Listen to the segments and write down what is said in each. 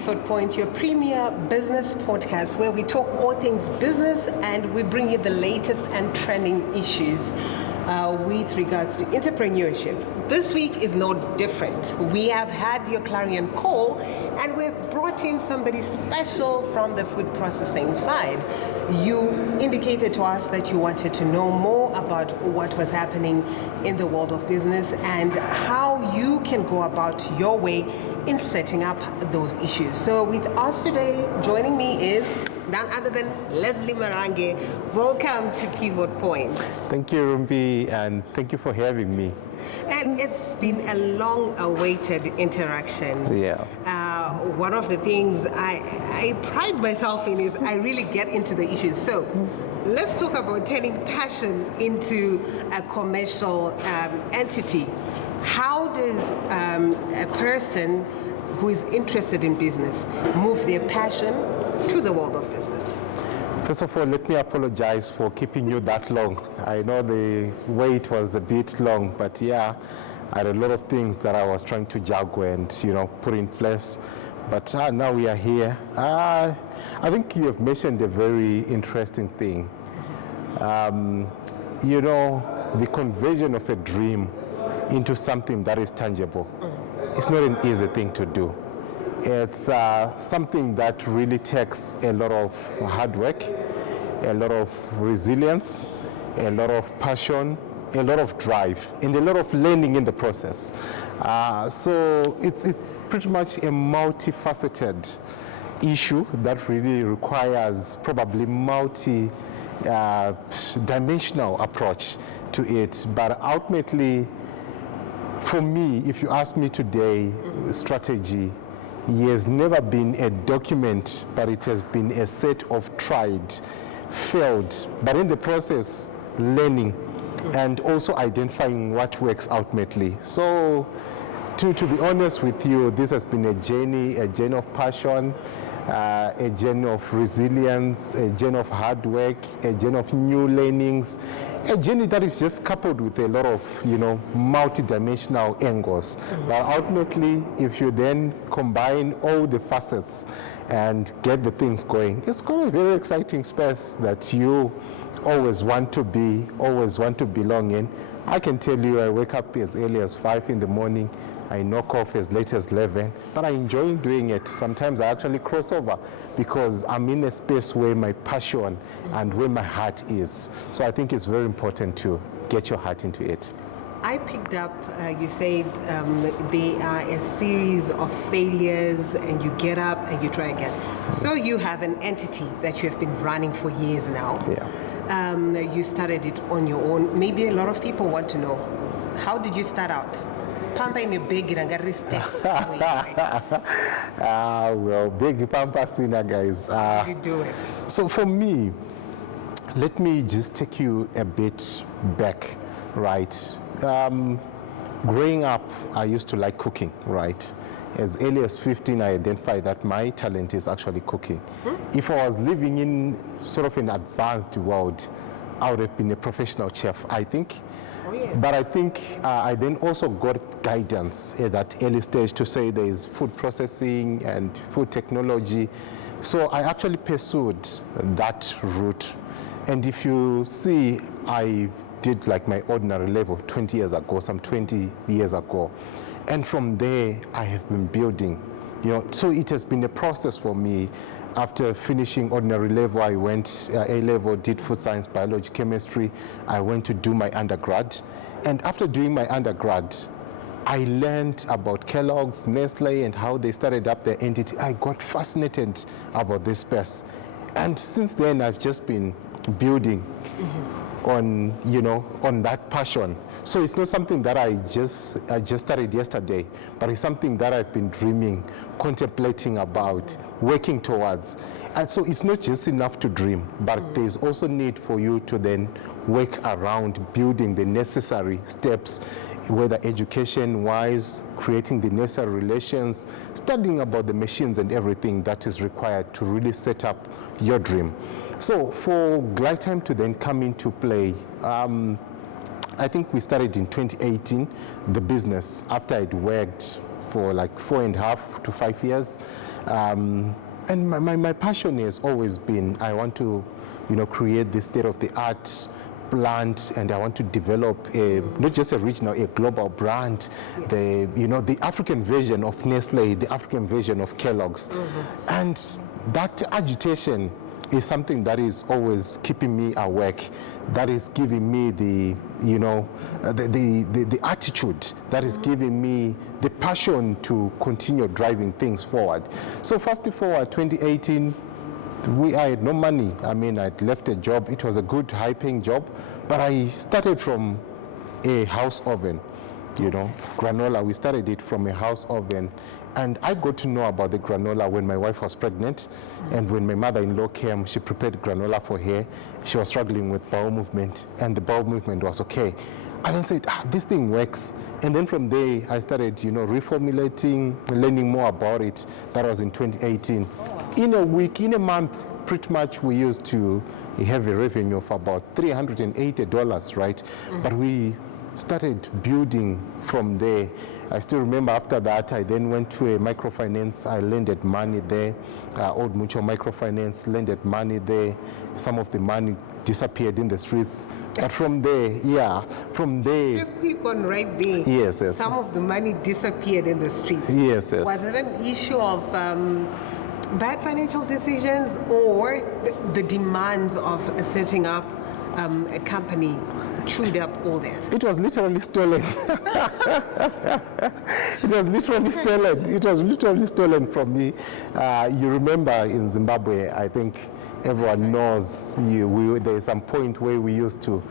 Pivot Point, your premier business podcast where we talk all things business and we bring you the latest and trending issues with regards to entrepreneurship. This week is no different. We have had your clarion call and we've brought in somebody special from the food processing side. You indicated to us that you wanted to know more about what was happening in the world of business and how you can go about your way in setting up those issues. So with us today, joining me is none other than Lesly Marange. Welcome to Pivot Point. Thank you, Rumbi, and thank you for having me. And it's been a long-awaited interaction. Yeah. One of the things I pride myself in is I really get into the issues. So let's talk about turning passion into a commercial entity. How does a person who is interested in business move their passion to the world of business? First of all, let me apologize for keeping you that long. I know the wait was a bit long, but yeah, I had a lot of things that I was trying to juggle and put in place. But now we are here. I think you have mentioned a very interesting thing. The conversion of a dream into something that is tangible. It's not an easy thing to do. It's something that really takes a lot of hard work, a lot of resilience, a lot of passion, a lot of drive, and a lot of learning in the process. So it's pretty much a multifaceted issue that really requires probably multi-dimensional approach to it. But ultimately, for me, if you ask me today, strategy has never been a document, but it has been a set of tried, failed, but in the process, learning and also identifying what works ultimately. So, to be honest with you, this has been a journey of passion, a journey of resilience, a journey of hard work, a journey of new learnings, a journey that is just coupled with a lot of, multi-dimensional angles. But ultimately, if you then combine all the facets and get the things going, it's got a very exciting space that you always want to be, always want to belong in. I can tell you I wake up as early as 5 in the morning. I knock off as late as 11, but I enjoy doing it. Sometimes I actually cross over because I'm in a space where my passion and where my heart is. So I think it's very important to get your heart into it. I picked up, you said they are a series of failures and you get up and you try again. So you have an entity that you have been running for years now. Yeah. You started it on your own. Maybe a lot of people want to know, how did you start out? Pampa in your big steps. Well, big Pampa Sina, guys. How do you do it? So for me, let me just take you a bit back, right? Growing up, I used to like cooking, right? As early as 15, I identified that my talent is actually cooking. If I was living in sort of an advanced world, I would have been a professional chef, I think. Oh, yeah. But I think I then also got guidance at that early stage to say there is food processing and food technology. So I actually pursued that route. And if you see, I did like my ordinary level 20 years ago, some 20 years ago. And from there, I have been building. So it has been a process for me. After finishing ordinary level, I went A level, did food science, biology, chemistry. I went to do my undergrad. And after doing my undergrad, I learned about Kellogg's, Nestle, and how they started up their entity. I got fascinated about this space. And since then, I've just been building on that passion. So it's not something that I just started yesterday, but it's something that I've been dreaming, contemplating about, working towards. And so it's not just enough to dream, but there's also need for you to then work around building the necessary steps, whether education-wise, creating the necessary relations, studying about the machines and everything that is required to really set up your dream. So for GLYTIME to then come into play, I think we started in 2018, the business, after I'd worked for like 4.5 to 5 years. And my passion has always been, I want to, create this state-of-the-art plant, and I want to develop not just a regional, a global brand. Yes. The African version of Nestle, the African version of Kellogg's. And that agitation is something that is always keeping me awake, that is giving me the attitude, that is giving me the passion to continue driving things forward. So fast forward 2018, I had no money. I mean, I'd left a job. It was a good, high-paying job, but I started from a house oven, granola. We started it from a house oven, and I got to know about the granola when my wife was pregnant, and when my mother-in-law came, she prepared granola for her. She was struggling with bowel movement, and the bowel movement was okay. I then said, this thing works. And then from there, I started, reformulating, learning more about it. That was in 2018. In a month, pretty much we used to have a revenue of about $380, right? But we started building from there. I still remember after that, I then went to a microfinance. I lended money there, Old Mutual Microfinance, lended money there. Some of the money disappeared in the streets. But from there, So quick on right there. Yes. Some of the money disappeared in the streets. Yes. Was it an issue of bad financial decisions, or the demands of setting up a company chewed up all that? It was literally stolen. It was literally stolen from me. You remember in Zimbabwe, I think everyone knows, there's some point where we used to,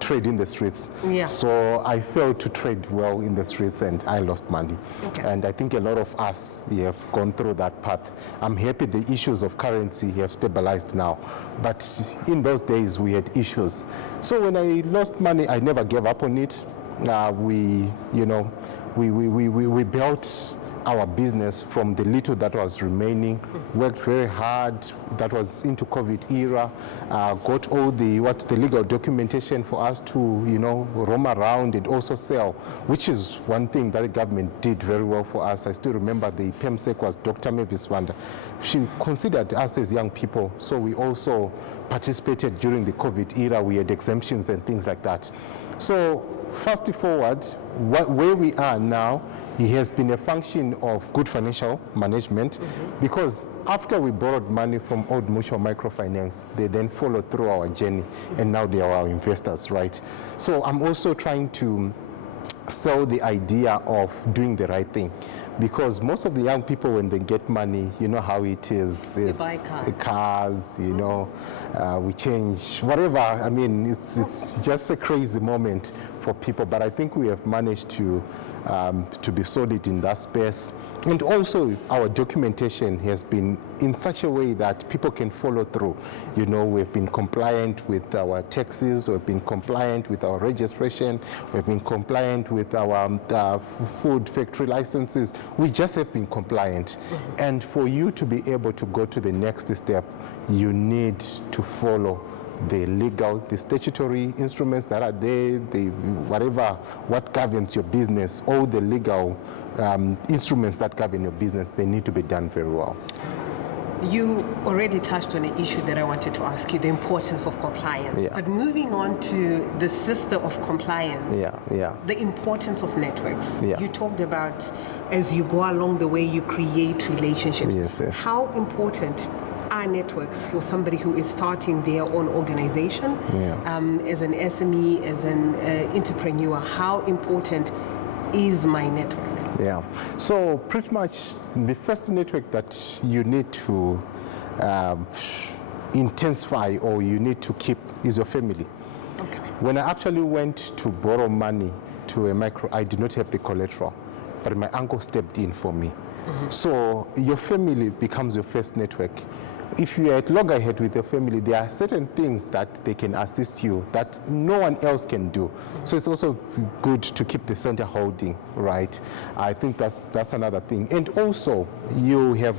trade in the streets. Yeah. So I failed to trade well in the streets, and I lost money. Okay. And I think a lot of us have gone through that path. I'm happy the issues of currency have stabilized now, but in those days we had issues. So when I lost money, I never gave up on it. We built our business from the little that was remaining, worked very hard. That was into COVID era, got all the legal documentation for us to, roam around and also sell, which is one thing that the government did very well for us. I still remember the PEMSEC was Dr. Mavis Wanda. She considered us as young people, so we also participated during the COVID era. We had exemptions and things like that. So fast forward, where we are now, it has been a function of good financial management, because after we borrowed money from Old Mutual Microfinance, they then followed through our journey, and now they are our investors, right? So I'm also trying to sell the idea of doing the right thing, because most of the young people, when they get money, you know how it is. It's cars, we change, whatever. I mean, it's just a crazy moment for people, but I think we have managed to be solid in that space. And also our documentation has been in such a way that people can follow through. We've been compliant with our taxes, we've been compliant with our registration, we've been compliant with our food factory licenses. We just have been compliant. And for you to be able to go to the next step, you need to follow the statutory instruments that are there, what governs your business, all the legal instruments that govern your business, they need to be done very well. You already touched on an issue that I wanted to ask you, the importance of compliance. Yeah. But moving on to the sister of compliance, the importance of networks. Yeah. You talked about, as you go along the way, you create relationships. Yes. How important are networks for somebody who is starting their own organization? As an SME, as an entrepreneur, how important is my network? Yeah. So pretty much the first network that you need to intensify, or you need to keep, is your family. Okay. When I actually went to borrow money to a micro, I did not have the collateral, but my uncle stepped in for me. So your family becomes your first network. If you are at loggerhead with your family, there are certain things that they can assist you that no one else can do. So it's also good to keep the center holding, right? I think that's another thing. And also, you have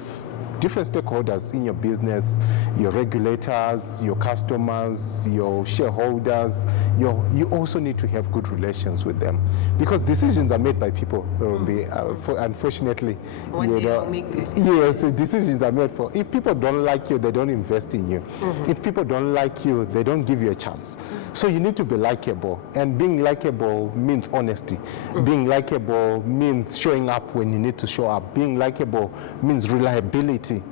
different stakeholders in your business, your regulators, your customers, your shareholders. You also need to have good relations with them, because decisions are made by people. Unfortunately, yes, decisions are made for. If people don't like you, they don't invest in you. If people don't like you, they don't give you a chance. So you need to be likable, and being likable means honesty. Being likable means showing up when you need to show up. Being likable means reliability.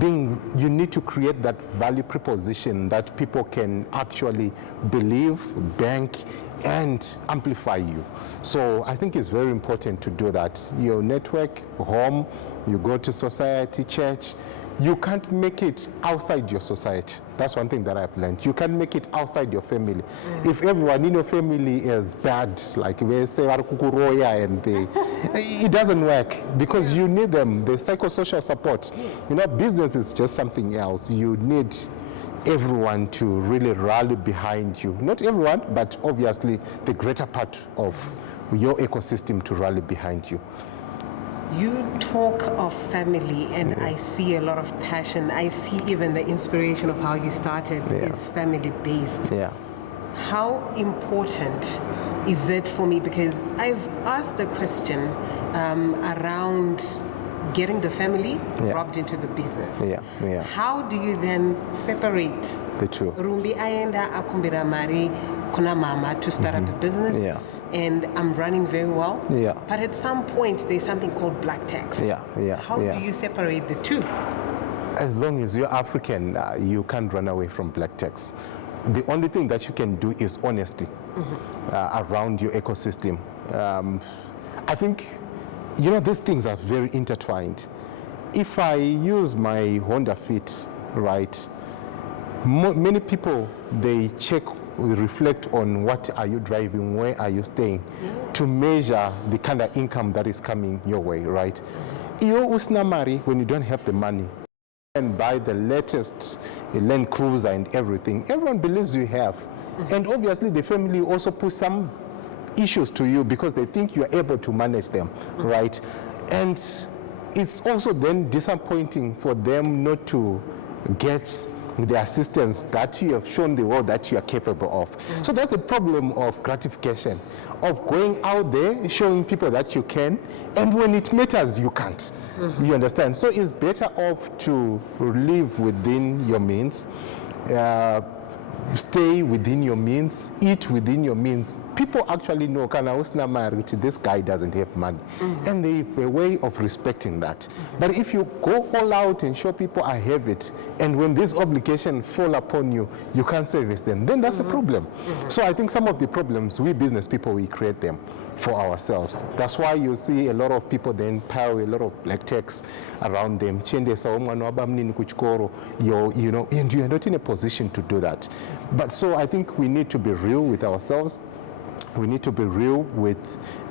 You need to create that value proposition that people can actually believe, bank, and amplify you. So I think it's very important to do that. Your network, home, you go to society, church, you can't make it outside your society. That's one thing that I've learned. You can't make it outside your family. If everyone in your family is bad, like we say, it doesn't work, because you need them, the psychosocial support. You know, business is just something else. You need everyone to really rally behind you. Not everyone, but obviously the greater part of your ecosystem to rally behind you. You talk of family, and I see a lot of passion. I see even the inspiration of how you started is family-based. Yeah. How important is it for me? Because I've asked a question around getting the family rubbed into the business. How do you then separate the two? Rumbi aenda akumbira mari kuna mama to start up a business. And I'm running very well. But at some point, there's something called black tax. How do you separate the two? As long as you're African, you can't run away from black tax. The only thing that you can do is honesty around your ecosystem. I think, you know, these things are very intertwined. If I use my Honda Fit, right, many people, they reflect on what are you driving, where are you staying, to measure the kind of income that is coming your way, right? You usna mari when you don't have the money and buy the latest Land Cruiser and everything. Everyone believes you have. And obviously the family also puts some issues to you because they think you are able to manage them, right? And it's also then disappointing for them not to get the assistance that you have shown the world that you are capable of. So that's the problem of gratification, of going out there, showing people that you can, and when it matters, you can't. You understand? So it's better off to live within your means, stay within your means, eat within your means. People actually know, this guy doesn't have money. And they have a way of respecting that. But if you go all out and show people I have it, and when these obligations fall upon you, you can't service them, then that's a problem. So I think some of the problems, we business people, we create them for ourselves. That's why you see a lot of people then pile a lot of black tax around them. You know, and you are not in a position to do that. But so I think we need to be real with ourselves. We need to be real with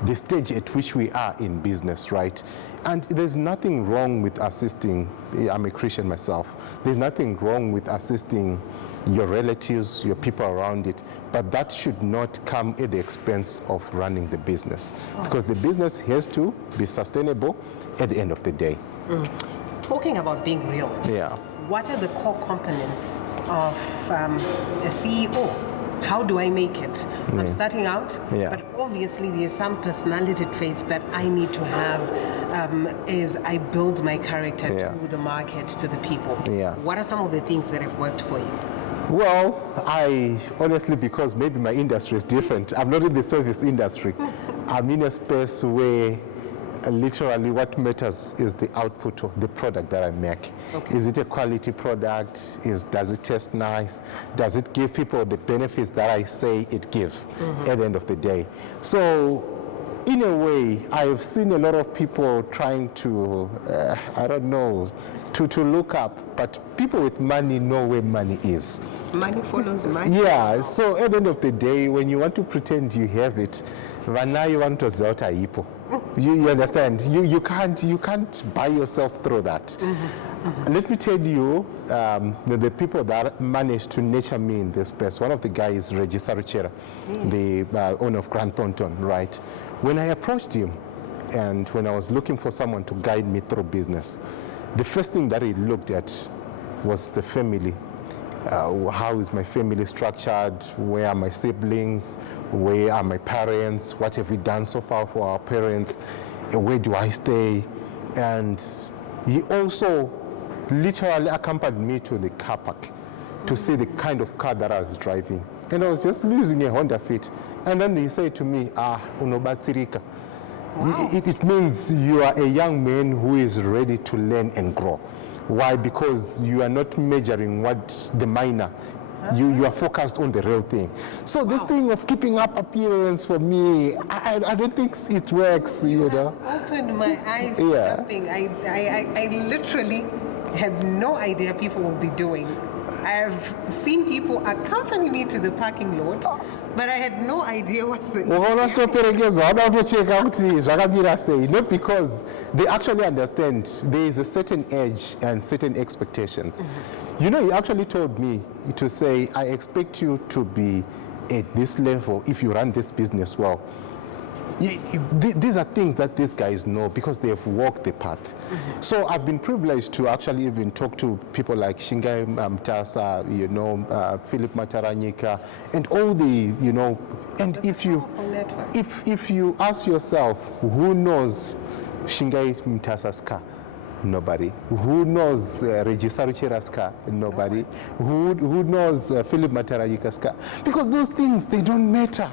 the stage at which we are in business, right? And there's nothing wrong with assisting. I'm a Christian myself. There's nothing wrong with assisting your relatives, your people around it, but that should not come at the expense of running the business, because the business has to be sustainable at the end of the day. Talking about being real, what are the core components of a CEO? How do I make it? I'm starting out, but obviously there's some personality traits that I need to have as I build my character to the market, to the people. What are some of the things that have worked for you? Well, I honestly, because maybe my industry is different, I'm not in the service industry. I'm in a space where literally what matters is the output of the product that I make. Is it a quality product? Does it taste nice? Does it give people the benefits that I say it gives at the end of the day? So in a way, I've seen a lot of people trying to, I don't know, to look up, but people with money know where money is. Money follows money. Yeah, so at the end of the day, when you want to pretend you have it, you want to zota ipo. You understand? You can't buy yourself through that. Let me tell you, the people that managed to nurture me in this space, one of the guys is Regis Saruchera, the owner of Grand Thornton, right? When I approached him, and when I was looking for someone to guide me through business, the first thing that he looked at was the family. How is my family structured? Where are my siblings? Where are my parents? What have we done so far for our parents? Where do I stay? And he also literally accompanied me to the car park to see the kind of car that I was driving. And I was just losing a Honda Fit. And then he said to me, unobatsirika. Wow. It means you are a young man who is ready to learn and grow. Why? Because you are not measuring what the minor. You are focused on the real thing. So this thing of keeping up appearance for me, I don't think it works, you know. Opened my eyes to something I literally had no idea people would be doing. I've seen people accompany me to the parking lot, but I had no idea what's the not because they actually understand there is a certain age and certain expectations. You know, he actually told me to say, I expect you to be at this level if you run this business well. These are things that these guys know because they have walked the path. So I've been privileged to actually even talk to people like Shingai Mtasa, you know, Philip Mataranyika, and all the, you know, and if you ask yourself, who knows Shingai Mtasa's car? Nobody. Who knows Regisa Ruchera's car? Nobody. Who knows Philip Mataranyika's car? Because those things, they don't matter.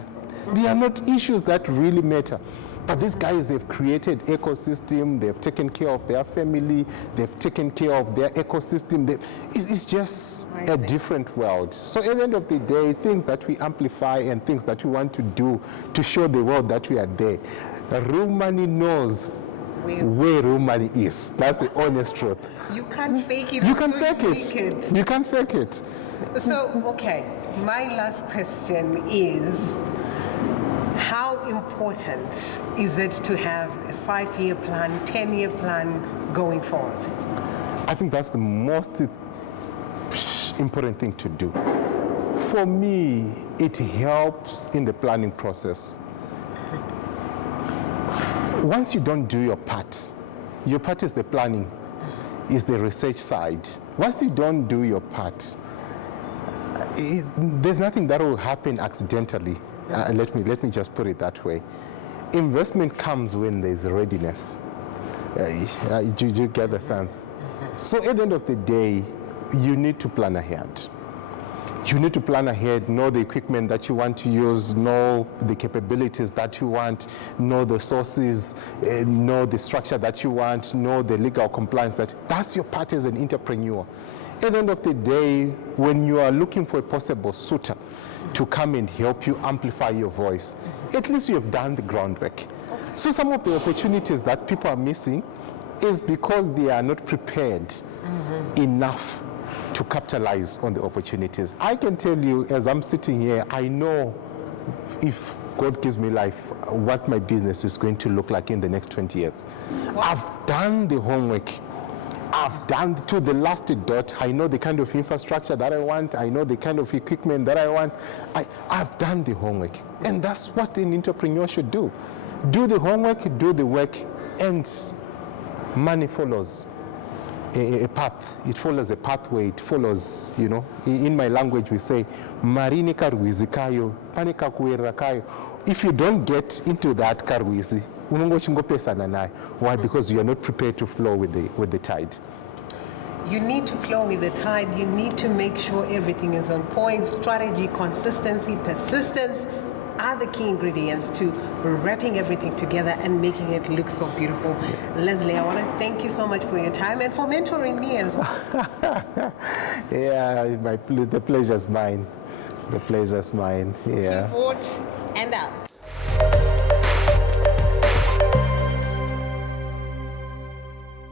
They are not issues that really matter. But these guys have created ecosystem, they've taken care of their family, they've taken care of their ecosystem. It's just a different world. So at the end of the day, things that we amplify and things that we want to do to show the world that we are there, real money knows where real money is. That's the honest truth. You can't fake it. You can fake it. You can't fake it. So, okay, my last question is, how important is it to have a 5-year plan, 10-year plan going forward? I think that's the most important thing to do. For me, it helps in the planning process. Once you don't do your part is the planning, is the research side. Once you don't do your part, there's nothing that will happen accidentally. Let me just put it that way. Investment comes when there's readiness. You get the sense? So at the end of the day, you need to plan ahead. You need to plan ahead, know the equipment that you want to use, know the capabilities that you want, know the sources, know the structure that you want, know the legal compliance. That's your part as an entrepreneur. At the end of the day, when you are looking for a possible suitor to come and help you amplify your voice, at least you have done the groundwork. So some of the opportunities that people are missing is because they are not prepared enough to capitalize on the opportunities. I can tell you, as I'm sitting here, I know if God gives me life, what my business is going to look like in the next 20 years. Wow. I've done the homework. I've done to the last dot. I know the kind of infrastructure that I want. I know the kind of equipment that I want. I've done the homework. And that's what an entrepreneur should do. Do the homework, do the work, and money follows a path. It follows a pathway. It follows, you know, in my language we say, marini karwizi kayo, pane kakuwera kayo. If you don't get into that karwizi, why? Because you are not prepared to flow with the tide. You need to flow with the tide. You need to make sure everything is on point. Strategy, consistency, persistence are the key ingredients to wrapping everything together and making it look so beautiful. Lesly, I want to thank you so much for your time and for mentoring me as well. Yeah, the pleasure's mine. The pleasure's mine. Yeah. Keyboard and out.